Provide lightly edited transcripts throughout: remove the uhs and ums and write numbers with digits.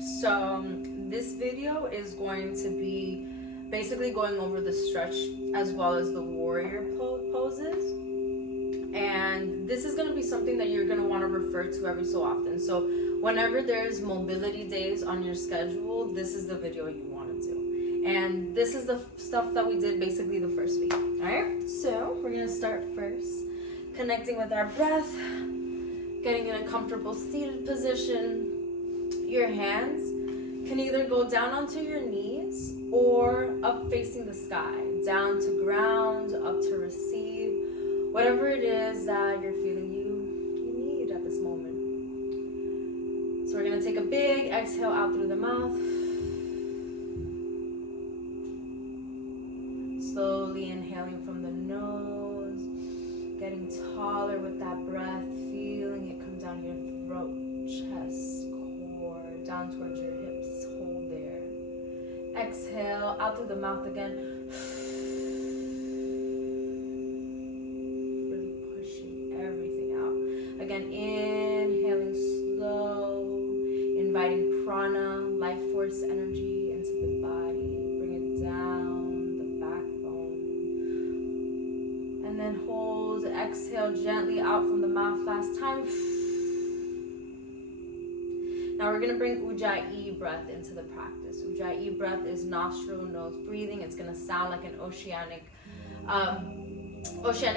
So this video is going to be basically going over the stretch as well as the warrior poses. And this is going to be something that you're going to want to refer to every so often. So whenever there's mobility days on your schedule, this is the video you want to do. And this is the stuff that we did basically the first week. All right, so we're going to start first connecting with our breath, getting in a comfortable seated position. Your hands can either go down onto your knees or up facing the sky, down to ground, up to receive, whatever it is that you're feeling you need at this moment. So we're gonna take a big exhale out through the mouth. Slowly inhaling from the nose, getting taller with that breath, feeling it come down your throat, chest, down towards your hips. Hold there. Exhale out through the mouth again. Really pushing everything out. Again, inhaling slow, inviting prana, life force energy into the body. Bring it down the backbone. And then hold. Exhale gently out from the mouth last time. Now we're going to bring Ujjayi breath into the practice. Ujjayi breath is nostril, nose breathing. It's going to sound like an oceanic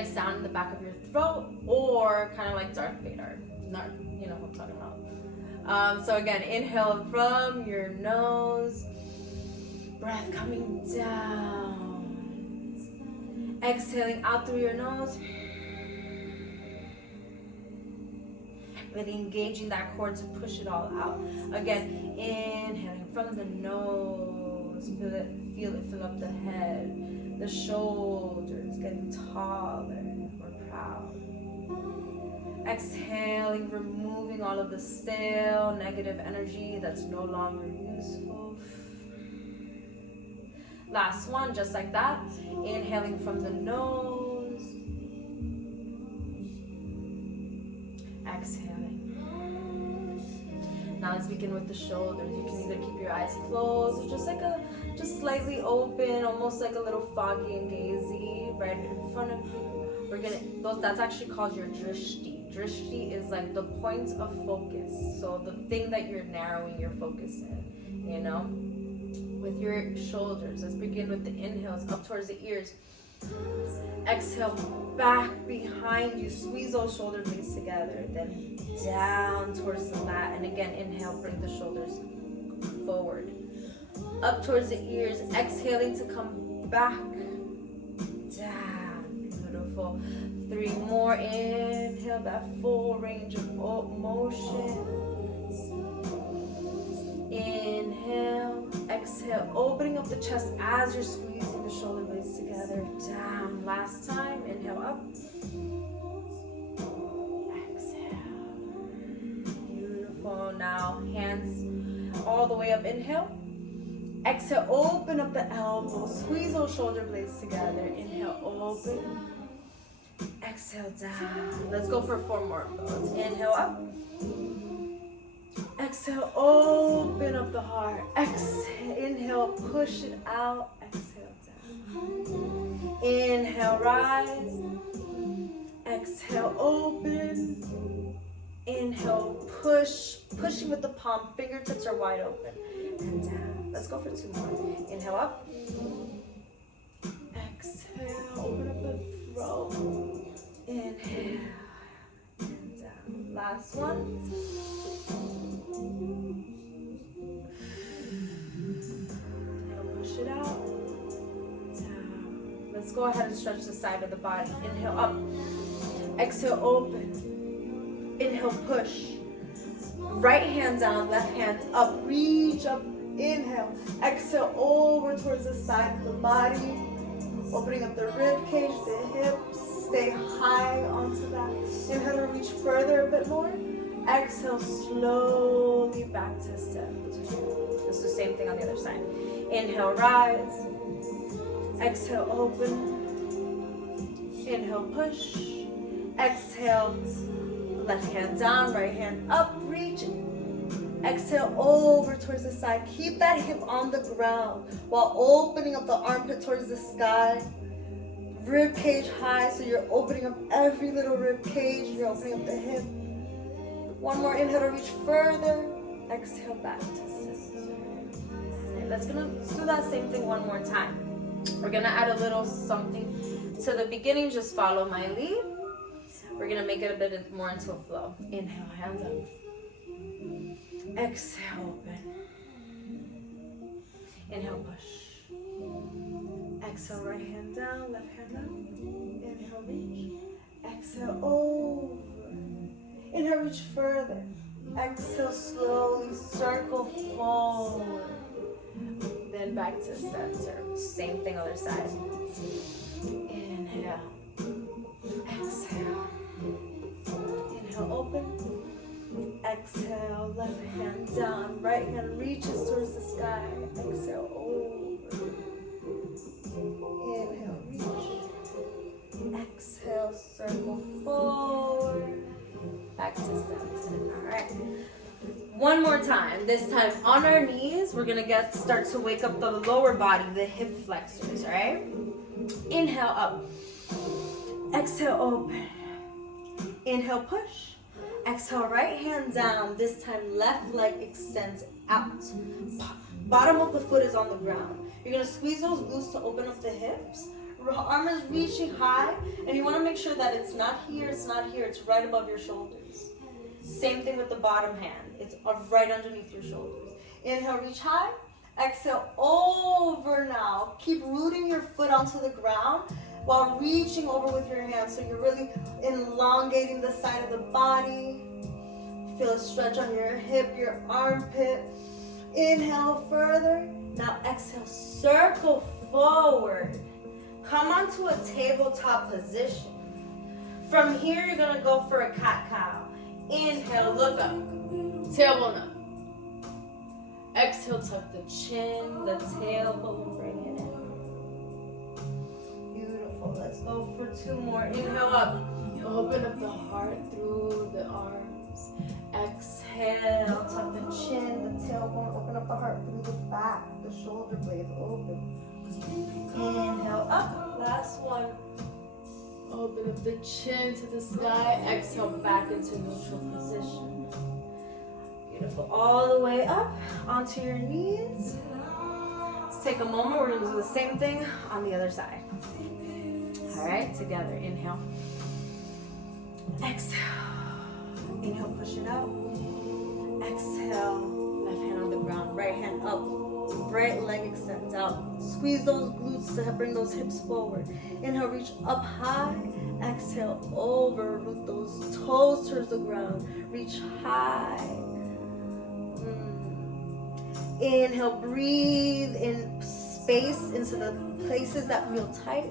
sound in the back of your throat, or kind of like Darth Vader. Not, you know what I'm talking about. So again, inhale from your nose. Breath coming down. Exhaling out through your nose. Really engaging that core to push it all out. Again, inhaling from the nose. Feel it fill up the head, the shoulders, getting taller, more proud. Exhaling, removing all of the stale, negative energy that's no longer useful. Last one, just like that. Inhaling from the nose. Exhaling. Now let's begin with the shoulders. You can either keep your eyes closed or just slightly open, almost like a little foggy and gazy right in front of you. That's actually called your drishti. Drishti is like the point of focus. So the thing that you're narrowing your focus in, you know, with your shoulders. Let's begin with the inhales up towards the ears. Exhale back behind you, squeeze those shoulder blades together, then down towards the mat, and again inhale, bring the shoulders forward, up towards the ears, exhaling to come back, down, beautiful. 3 more, inhale, that full range of motion, inhale, exhale, opening up the chest as you're squeezing the shoulder blades together, down, last time, inhale up, exhale, beautiful. Now hands all the way up, inhale, exhale, open up the elbows, squeeze those shoulder blades together, inhale, open, exhale, down. Let's go for 4 more of those. Inhale up, exhale, open up the heart, exhale, inhale, push it out, exhale, down, inhale, rise, exhale, open, inhale, pushing with the palm, fingertips are wide open, and down. Let's go for 2 more. Inhale up, exhale, open up the throat, inhale, and down. Last one. Push it out, down. Let's go ahead and stretch the side of the body. Inhale up, exhale, open, inhale, push. Right hand down, left hand up, reach up, inhale, exhale, over towards the side of the body, opening up the rib cage, the hips, stay high onto that. Inhale to reach further a bit more. Exhale, slowly back to step 2. It's the same thing on the other side. Inhale, rise. Exhale, open. Inhale, push. Exhale, left hand down, right hand up, reach. Exhale over towards the side. Keep that hip on the ground while opening up the armpit towards the sky. Rib cage high, so you're opening up every little rib cage. You're opening up the hip. One more inhale to reach further. Exhale back to center. Okay, let's do that same thing one more time. We're gonna add a little something to the beginning. Just follow my lead. We're gonna make it a bit more into a flow. Inhale, hands up. Exhale, open. Inhale, push. Exhale, right hand down, left hand up. Inhale, reach. Exhale, over. Inhale, reach further. Exhale, slowly circle forward. Then back to center. Same thing, other side. Inhale. Exhale. Inhale, open. Exhale, left hand down. Right hand reaches towards the sky. Exhale, over. Inhale, reach. Exhale, circle forward. Back to center. All right. One more time. This time on our knees, we're gonna start to wake up the lower body, the hip flexors. All right. Inhale up. Exhale, open. Inhale, push. Exhale, right hand down. This time, left leg extends out. Bottom of the foot is on the ground. You're gonna squeeze those glutes to open up the hips. Arm is reaching high, and you wanna make sure that it's not here, it's not here, it's right above your shoulders. Same thing with the bottom hand. It's right underneath your shoulders. Inhale, reach high. Exhale, over now. Keep rooting your foot onto the ground while reaching over with your hands. So you're really elongating the side of the body. Feel a stretch on your hip, your armpit. Inhale further. Now exhale, circle forward. Come onto a tabletop position. From here, you're gonna go for a cat-cow. Inhale, look up. Tailbone up. Exhale, tuck the chin, the tailbone, bring it in. Beautiful. Let's go for two more. Inhale up. Open up the heart through the arms. Exhale, tuck the chin, the tailbone, open up the heart through the back, the shoulder blades open. Inhale up. Last one. Open up the chin to the sky. Exhale back into neutral position. Beautiful. All the way up onto your knees. Let's take a moment. We're going to do the same thing on the other side. All right, together. Inhale. Exhale. Inhale, push it out. Exhale. Left hand on the ground. Right hand up. Right leg extends out. Squeeze those glutes to bring those hips forward. Inhale, reach up high. Exhale, over. Root those toes towards the ground. Reach high. Inhale, breathe in space into the places that feel tight.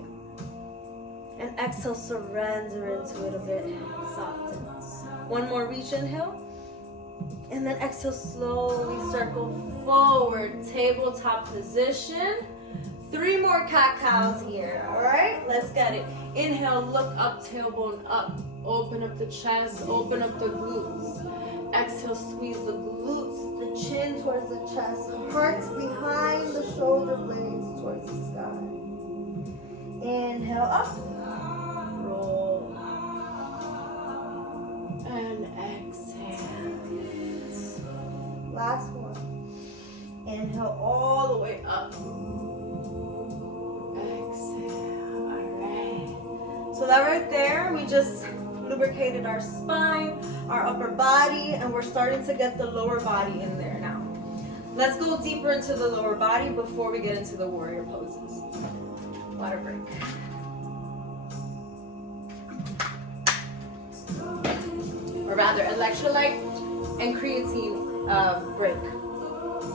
And exhale, surrender into it a bit. Soften. One more reach, inhale. And then exhale, slowly circle forward. Tabletop position. 3 more cat-cows here. All right, let's get it. Inhale, look up, tailbone up. Open up the chest, open up the glutes. Exhale, squeeze the glutes, the chin towards the chest, heart behind the shoulder blades towards the sky. Inhale up, roll, and exhale. Last one. Inhale all the way up. Exhale. All right. So that right there, we just lubricated our spine, our upper body, and we're starting to get the lower body in there now. Let's go deeper into the lower body before we get into the warrior poses. Water break. Or rather, electrolyte and creatine break.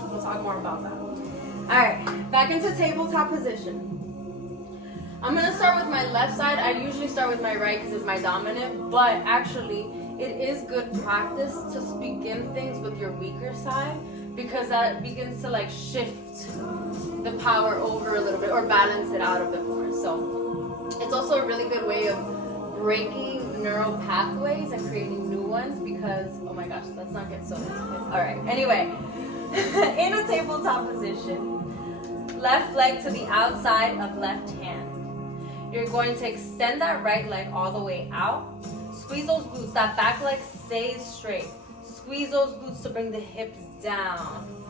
We'll talk more about that. All right, back into tabletop position. I'm gonna start with my left side. I usually start with my right because it's my dominant, but actually it is good practice to begin things with your weaker side because that begins to like shift the power over a little bit or balance it out a bit more. So it's also a really good way of breaking neural pathways and creating new ones because, oh my gosh, let's not get so into it. All right, anyway, in a tabletop position, left leg to the outside of left hand. You're going to extend that right leg all the way out. Squeeze those glutes, that back leg stays straight. Squeeze those glutes to bring the hips down.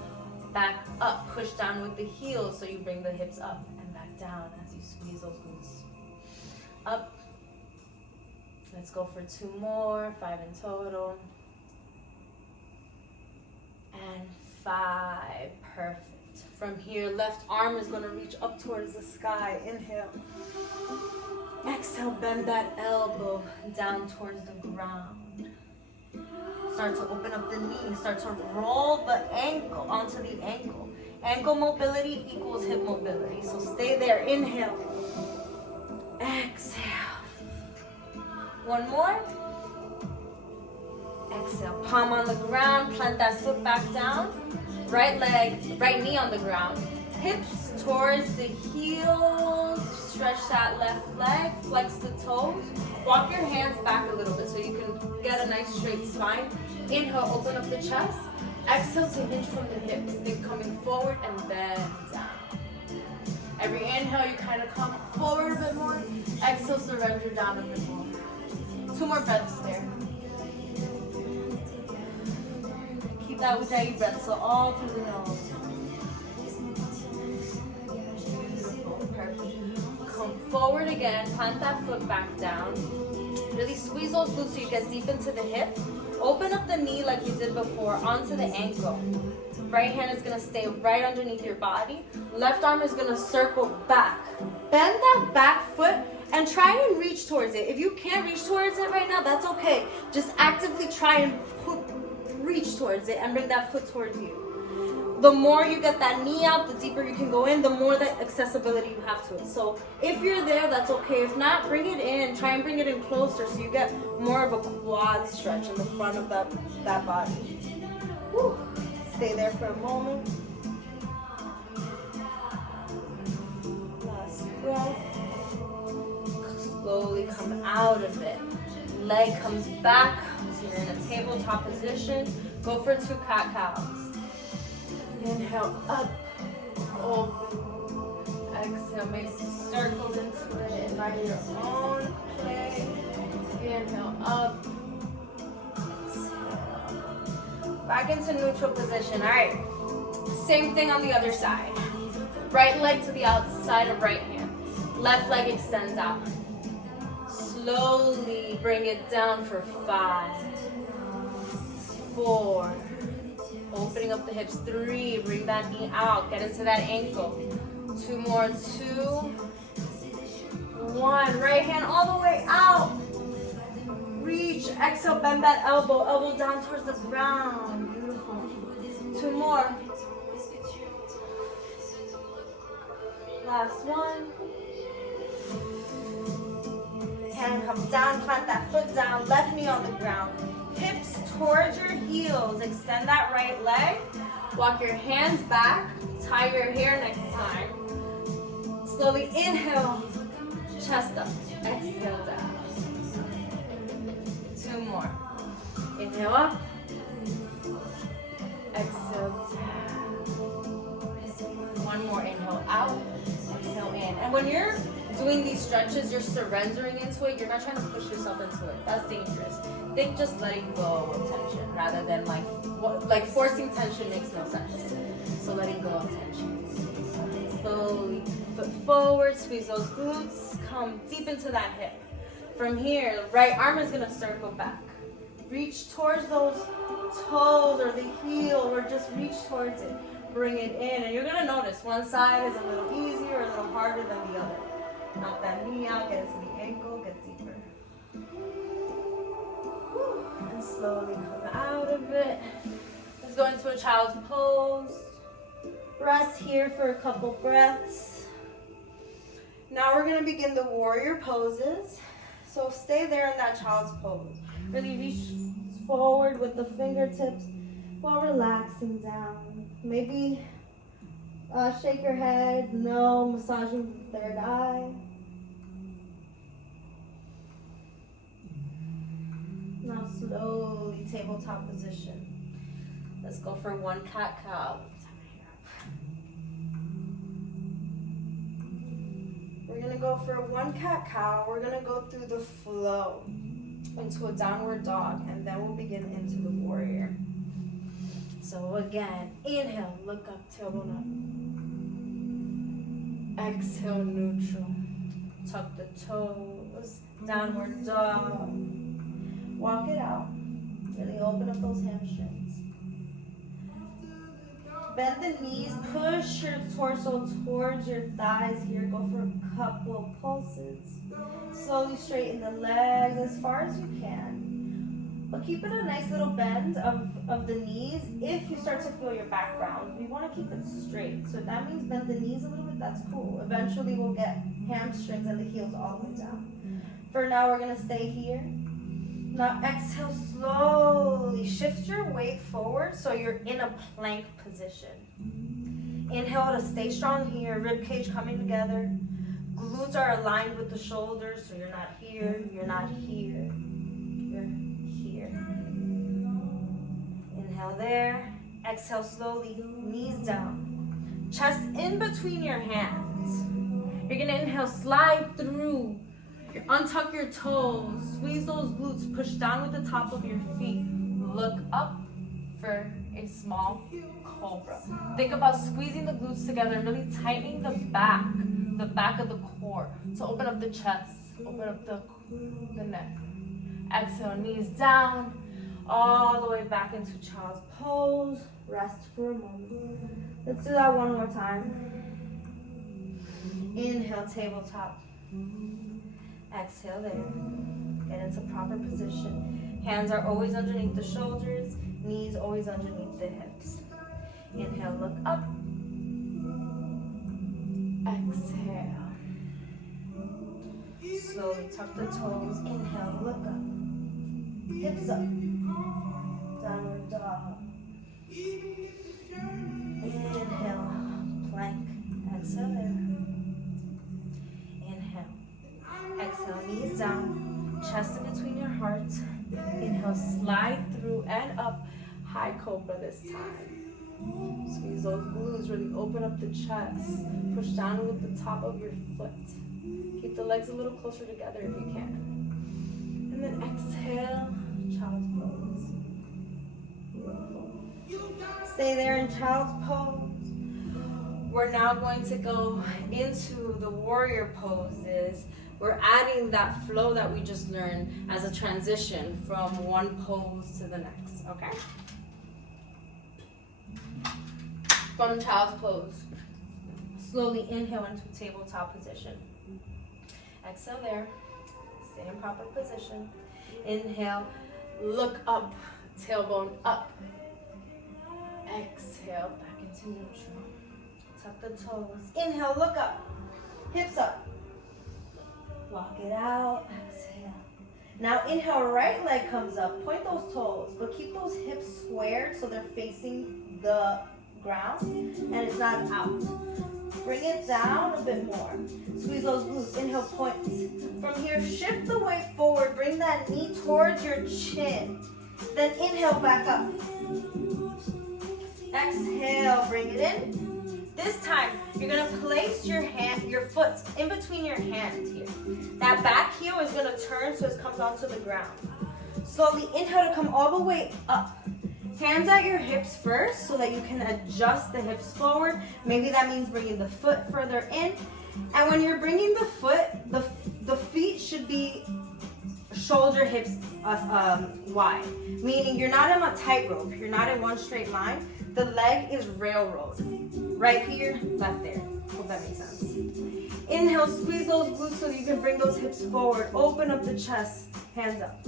Back up, push down with the heels so you bring the hips up and back down as you squeeze those glutes. Up. Let's go for 2 more, 5 in total. And 5, perfect. From here, left arm is gonna reach up towards the sky, inhale. Exhale, bend that elbow down towards the ground. Start to open up the knee, start to roll the ankle onto the ankle. Ankle mobility equals hip mobility, so stay there, inhale. Exhale. 1 more. Exhale, palm on the ground, plant that foot back down. Right leg, right knee on the ground. Hips towards the heels. Stretch that left leg, flex the toes. Walk your hands back a little bit so you can get a nice straight spine. Inhale, open up the chest. Exhale to hinge from the hips. Think coming forward and bend down. Every inhale, you kind of come forward a bit more. Exhale, surrender down a bit more. 2 more breaths there. Keep that Ujjayi breath, so all through the nose. Beautiful, perfect. Come forward again, plant that foot back down. Really squeeze those glutes so you get deep into the hip. Open up the knee like we did before, onto the ankle. Right hand is gonna stay right underneath your body. Left arm is gonna circle back. Bend that back foot and try and reach towards it. If you can't reach towards it right now, that's okay. Just actively try and reach towards it and bring that foot towards you. The more you get that knee out, the deeper you can go in, the more the accessibility you have to it. So if you're there, that's okay. If not, bring it in. Try and bring it in closer so you get more of a quad stretch in the front of that body. Whew. Stay there for a moment. Last breath. Slowly come out of it. Leg comes back. So you're in a tabletop position. Go for 2 cat-cows. Inhale up, open. Exhale, make circles into it. Invite your own play. Inhale up. Exhale. Back into neutral position. All right. Same thing on the other side. Right leg to the outside of right hand. Left leg extends out. Slowly bring it down for 5, 4. Opening up the hips. 3, bring that knee out. Get into that ankle. 2 more. 2, 1. Right hand all the way out. Reach. Exhale, bend that elbow. Elbow down towards the ground. Beautiful. 2 more. Last one. Hand comes down, plant that foot down, left knee on the ground. Hips towards your heels. Extend that right leg. Walk your hands back. Tie your hair next time. Slowly inhale. Chest up. Exhale down. 2 more. Inhale up. Exhale down. 1 more. Inhale out. Exhale in. And when you're doing these stretches, you're surrendering into it. You're not trying to push yourself into it. That's dangerous. Think just letting go of tension rather than like forcing tension makes no sense. So letting go of tension. Slowly foot forward, squeeze those glutes, come deep into that hip. From here, right arm is gonna circle back. Reach towards those toes or the heel or just reach towards it. Bring it in and you're gonna notice one side is a little easier or a little harder than the other. Knock that knee out, get into the ankle, get deeper. And slowly come out of it. Let's go into a child's pose. Rest here for a couple breaths. Now we're going to begin the warrior poses. So stay there in that child's pose. Really reach forward with the fingertips while relaxing down. Maybe shake your head. No, massaging the third eye. Now slowly tabletop position. Let's go for one cat-cow. We're gonna go for one cat-cow. We're gonna go through the flow into a downward dog, and then we'll begin into the warrior. So again, inhale, look up, tailbone up. Exhale, neutral. Tuck the toes, downward dog. Walk it out. Really open up those hamstrings. Bend the knees, push your torso towards your thighs here. Go for a couple pulses. Slowly straighten the legs as far as you can. But keep it a nice little bend of the knees. If you start to feel your back round, we want to keep it straight. So if that means bend the knees a little bit, that's cool. Eventually we'll get hamstrings and the heels all the way down. For now, we're going to stay here. Now exhale slowly. Shift your weight forward so you're in a plank position. Inhale to stay strong here. Rib cage coming together. Glutes are aligned with the shoulders, so you're not here, you're not here. You're here. Inhale there. Exhale slowly. Knees down. Chest in between your hands. You're gonna inhale, slide through. Untuck your toes, squeeze those glutes, push down with the top of your feet. Look up for a small cobra. Think about squeezing the glutes together and really tightening the back of the core. So open up the chest, open up the neck. Exhale, knees down, all the way back into child's pose. Rest for a moment. Let's do that one more time. Inhale, tabletop. Exhale there. Get into proper position. Hands are always underneath the shoulders. Knees always underneath the hips. Inhale, look up. Exhale. Slowly tuck the toes. Inhale, look up. Hips up. Downward dog. Inhale, plank. Exhale there. Exhale, knees down, chest in between your hearts. Inhale, slide through and up, high cobra this time. Squeeze those glutes, really open up the chest. Push down with the top of your foot. Keep the legs a little closer together if you can. And then exhale, child's pose. Beautiful. Stay there in child's pose. We're now going to go into the warrior poses. We're adding that flow that we just learned as a transition from one pose to the next, okay? From child's pose, slowly inhale into tabletop position. Exhale there, stay in proper position. Inhale, look up, tailbone up. Exhale, back into neutral. Tuck the toes. Inhale, look up, hips up. Walk it out, exhale. Now inhale, right leg comes up. Point those toes, but keep those hips squared so they're facing the ground and it's not out. Bring it down a bit more. Squeeze those glutes. Inhale, point. From here, shift the weight forward. Bring that knee towards your chin. Then inhale, back up. Exhale, bring it in. This time, you're gonna place your foot in between your hands here. That back heel is gonna turn so it comes onto the ground. Slowly inhale to come all the way up. Hands at your hips first so that you can adjust the hips forward. Maybe that means bringing the foot further in. And when you're bringing the foot, the feet should be shoulder hips wide. Meaning you're not on a tightrope. You're not in one straight line. The leg is railroad. Right here, left there. Hope that makes sense. Inhale, squeeze those glutes so you can bring those hips forward. Open up the chest, hands up.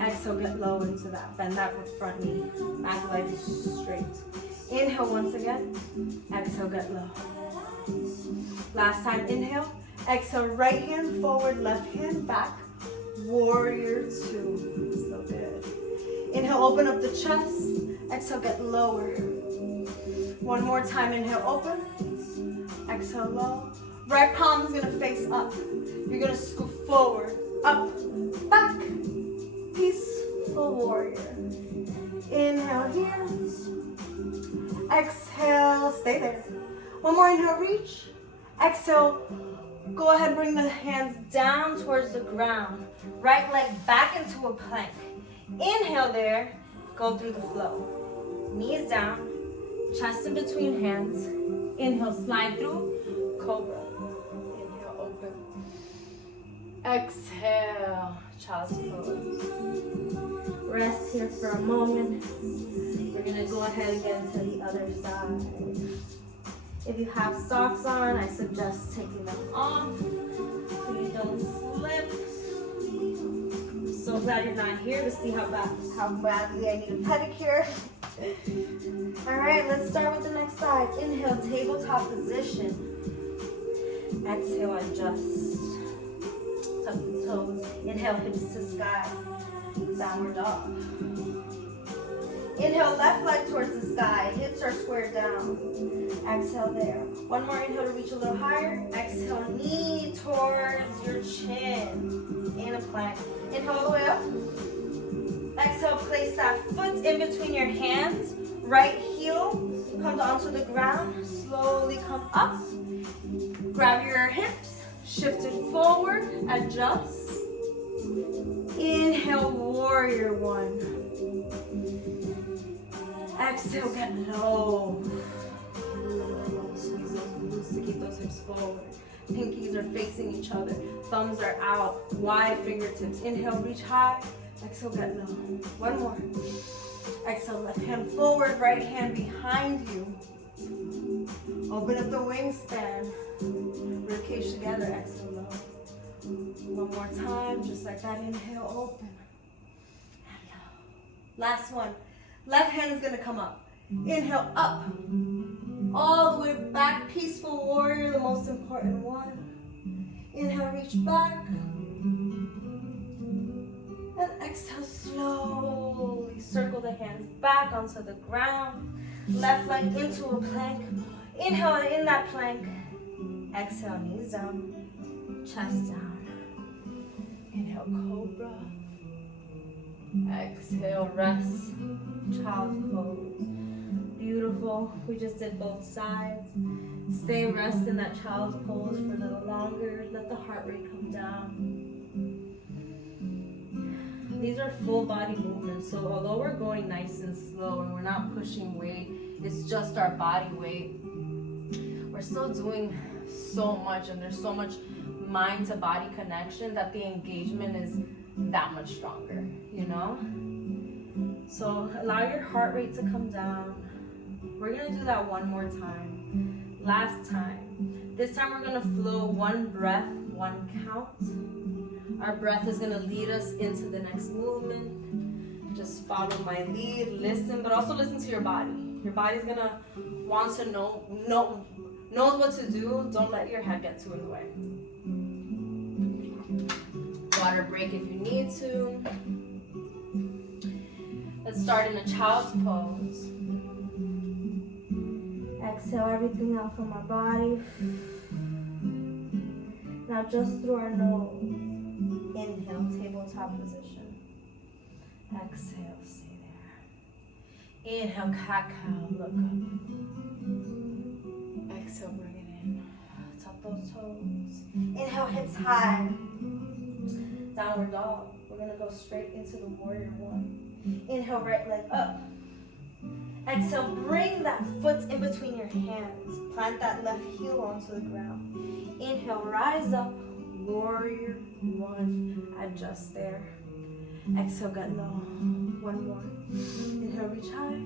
Exhale, get low into that. Bend that front knee. Back leg is straight. Inhale once again. Exhale, get low. Last time, inhale. Exhale, right hand forward, left hand back. Warrior two. So good. Inhale, open up the chest. Exhale, get lower. One more time, inhale, open. Exhale, low. Right palm is gonna face up. You're gonna scoot forward, up, back, peace, peaceful warrior. Inhale here. Exhale, stay there. One more inhale, reach. Exhale, go ahead, bring the hands down towards the ground. Right leg back into a plank. Inhale there, go through the flow. Knees down, chest in between hands. Inhale, slide through, cobra. Inhale, open. Exhale, child's pose. Rest here for a moment. We're gonna go ahead and get into the other side. If you have socks on, I suggest taking them off so you don't slip. I'm so glad you're not here to see how badly I need a pedicure. All right, let's start with the next side. Inhale, tabletop position. Exhale, adjust. Tuck the toes. Inhale, hips to sky. Downward dog. Inhale, left leg towards the sky. Hips are squared down. Exhale there. One more inhale to reach a little higher. Exhale, knee towards your chin. In a plank. Inhale all the way up. Exhale, place that foot in between your hands. Right heel comes onto the ground. Slowly come up. Grab your hips. Shift it forward. Adjust. Inhale, warrior one. Exhale, get low. Squeeze those glutes to keep those hips forward. Pinkies are facing each other. Thumbs are out. Wide fingertips. Inhale, reach high. Exhale, get low. One more. Exhale, left hand forward, right hand behind you. Open up the wingspan. Ribcage together. Exhale, low. One more time, just like that. Inhale, open. And low. Last one. Left hand is going to come up. Inhale, up. All the way back. Peaceful warrior, the most important one. Inhale, reach back. And exhale, slowly circle the hands back onto the ground. Left leg into a plank. Inhale, in that plank. Exhale, knees down. Chest down. Inhale, cobra. Exhale, rest. Child's pose. Beautiful. We just did both sides. Stay rest in that child's pose for a little longer. Let the heart rate come down. These are full body movements, so although we're going nice and slow and we're not pushing weight, it's just our body weight, we're still doing so much, and there's so much mind to body connection that the engagement is that much stronger, you know? So allow your heart rate to come down. We're gonna do that one more time. Last time. This time we're gonna flow one breath, one count. Our breath is gonna lead us into the next movement. Just follow my lead, listen, but also listen to your body. Your body's gonna want to knows what to do. Don't let your head get too in the way. Water break if you need to. Let's start in a child's pose. Exhale everything out from our body. Now just through our nose. Inhale, tabletop position. Exhale, stay there. Inhale, cat-cow, look up. Exhale, bring it in. Tuck those toes. Inhale, hips high. Downward dog. We're gonna go straight into the warrior one. Inhale, right leg up. Exhale, bring that foot in between your hands. Plant that left heel onto the ground. Inhale, rise up. Warrior one. Adjust there. Exhale, get low. One more. Inhale, reach high.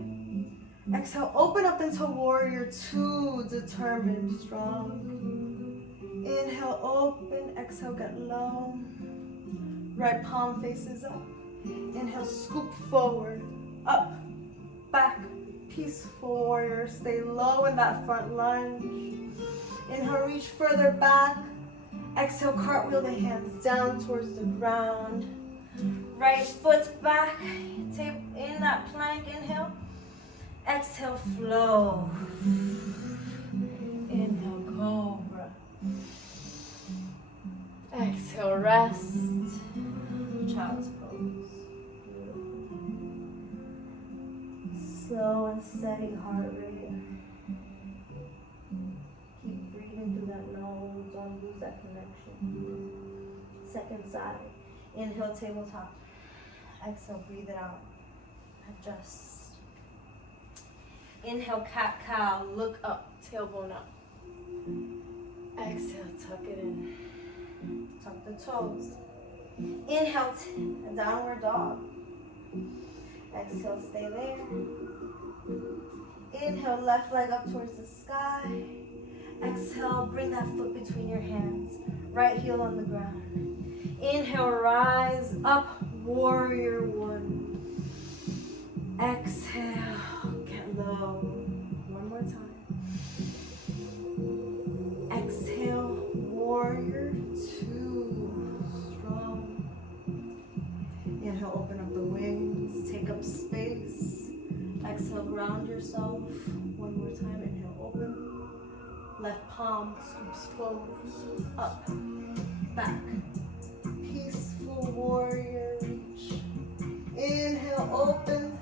Exhale, open up into warrior two. Determined, strong. Inhale, open. Exhale, get low. Right palm faces up. Inhale, scoop forward. Up. Back. Peaceful warrior. Stay low in that front lunge. Inhale, reach further back. Exhale, cartwheel the hands down towards the ground. Right foot back. Tape in that plank. Inhale. Exhale, flow. Inhale, cobra. Exhale, rest. Child's pose. steady heart rate. Keep breathing through that nose, don't lose that connection. Second side. Inhale, tabletop. Exhale, breathe it out. Adjust. Inhale, cat-cow, look up, tailbone up. Exhale, tuck it in. Tuck the toes. Inhale, downward dog. Exhale, stay there. Inhale, left leg up towards the sky. Exhale, bring that foot between your hands. Right heel on the ground. Inhale, rise up, warrior one. Exhale, get low. One more time. Exhale, warrior two. Strong. Inhale, open up the wings, take up space. Exhale, ground yourself. One more time. Inhale, open. Left palm scoops forward, up, back. Peaceful warrior reach. Inhale, open.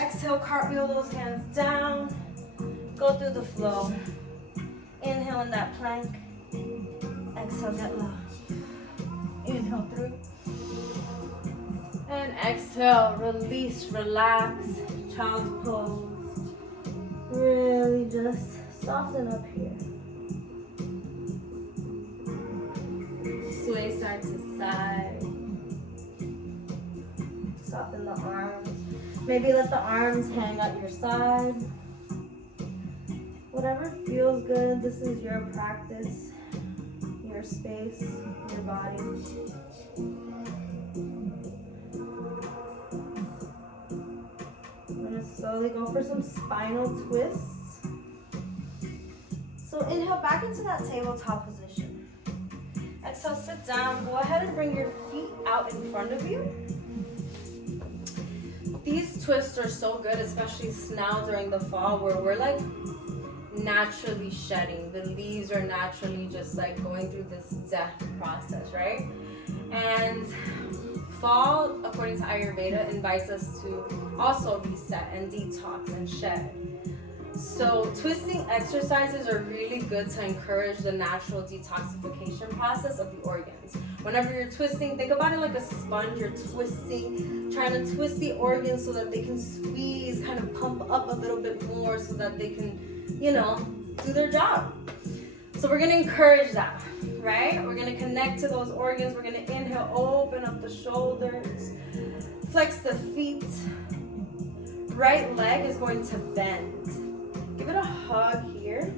Exhale, cartwheel those hands down. Go through the flow. Inhale in that plank. Exhale, get low. Inhale through. And exhale, release, relax, child's pose. Really just soften up here. Sway side to side. Soften the arms. Maybe let the arms hang at your side. Whatever feels good, this is your practice, your space, your body. I'm gonna slowly go for some spinal twists. So inhale back into that tabletop position. Exhale, sit down. Go ahead and bring your feet out in front of you. These twists are so good, especially now during the fall where we're like naturally shedding. The leaves are naturally just like going through this death process, right? And fall, according to Ayurveda, invites us to also reset and detox and shed. So twisting exercises are really good to encourage the natural detoxification process of the organs. Whenever you're twisting, think about it like a sponge. You're twisting, trying to twist the organs so that they can squeeze, kind of pump up a little bit more so that they can, you know, do their job. So we're gonna encourage that, right? We're gonna connect to those organs. We're gonna inhale, open up the shoulders, flex the feet. Right leg is going to bend. Give it a hug here.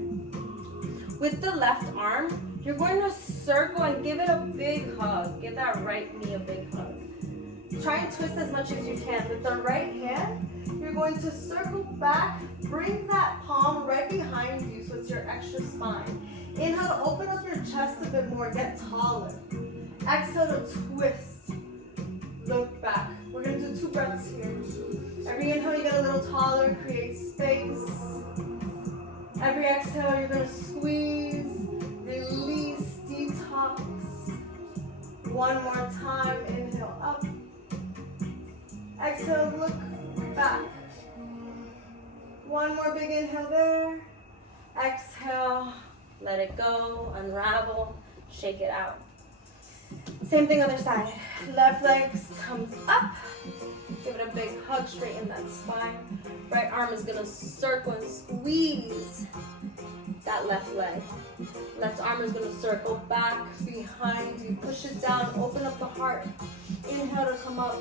With the left arm, you're going to circle and give it a big hug. Give that right knee a big hug. Try and twist as much as you can. With the right hand, you're going to circle back, bring that palm right behind you so it's your extra spine. Inhale to open up your chest a bit more, get taller. Exhale to twist, look back. We're gonna do 2 breaths here. Every inhale you get a little taller, create space. Every exhale you're gonna squeeze, release, detox. One more time, inhale up. Exhale, look back. One more big inhale there. Exhale, let it go, unravel, shake it out. Same thing other side. Left leg comes up. Give it a big hug, straighten that spine. Right arm is gonna circle and squeeze that left leg. Left arm is gonna circle back behind you. Push it down, open up the heart. Inhale to come up.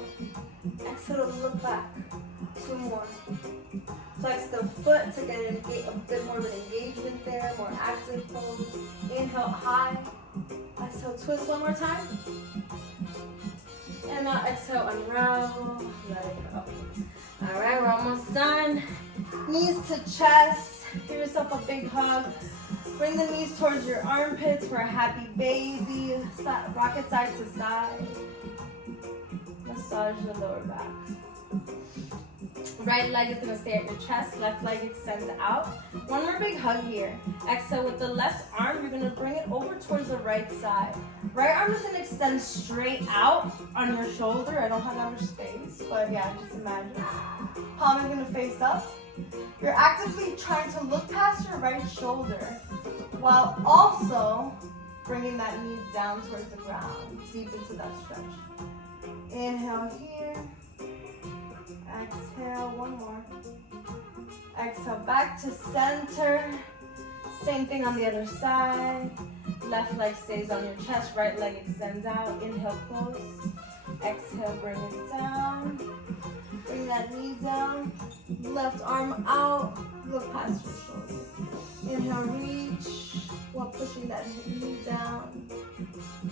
Exhale to look back. 2 more. Flex the foot to get a bit more of an engagement there, more active pose. Inhale high. Exhale, twist one more time. And now exhale, unravel, let it go. All right, we're almost done. Knees to chest. Give yourself a big hug. Bring the knees towards your armpits for a happy baby. Rock it side to side. Massage the lower back. Right leg is gonna stay at your chest, left leg extends out. One more big hug here. Exhale with the left arm, you're gonna bring it over towards the right side. Right arm is gonna extend straight out on your shoulder. I don't have that much space, but yeah, just imagine. Palm is gonna face up. You're actively trying to look past your right shoulder while also bringing that knee down towards the ground, deep into that stretch. Inhale here. Exhale, one more. Exhale, back to center. Same thing on the other side. Left leg stays on your chest, right leg extends out. Inhale, close. Exhale, bring it down. Bring that knee down. Left arm out. Look past your shoulder. Inhale, reach while pushing that knee down.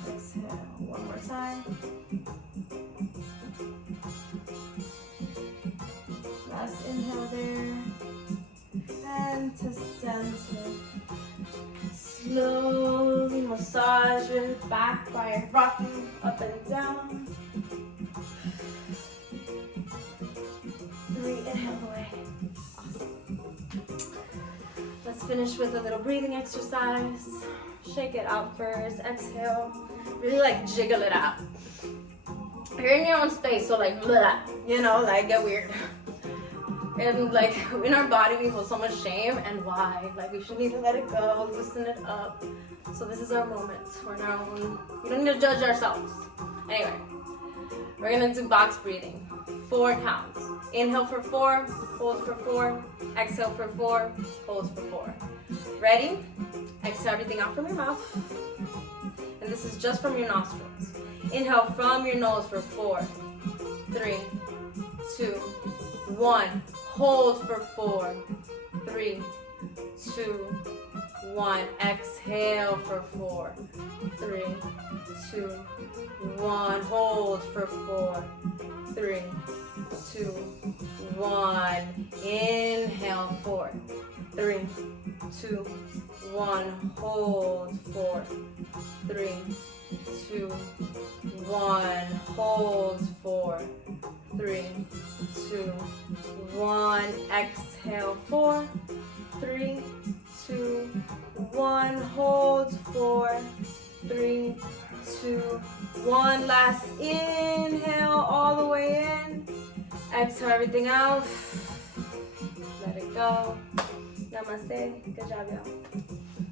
Exhale, one more time. Last inhale there. And to center. Slowly massage your back by rocking up and down. 3, inhale away. Awesome. Let's finish with a little breathing exercise. Shake it out first. Exhale. Really like jiggle it out. You're in your own space, so like blah, you know, like get weird. And like in our body we hold so much shame, and why? Like we should need to let it go, loosen it up. So this is our moment. We're in our own, we don't need to judge ourselves. Anyway, we're gonna do box breathing. 4 counts. Inhale for 4, hold for 4, exhale for 4, hold for 4. Ready? Exhale everything out from your mouth. And this is just from your nostrils. Inhale from your nose for 4, 3, 2, 1. Hold for 4, 3, 2, 1. Exhale for 4, 3, 2, 1. Hold for 4, 3, 2, 1. Inhale 4, 3, 2, 1. Hold 4, 3, 2, 1. Hold 4, 3, 2, 1. Exhale 4, 3, 2, 1. Hold 4, 3, 2, 1. Last inhale all the way in. Exhale everything out. Let it go. Namaste. Good job, y'all.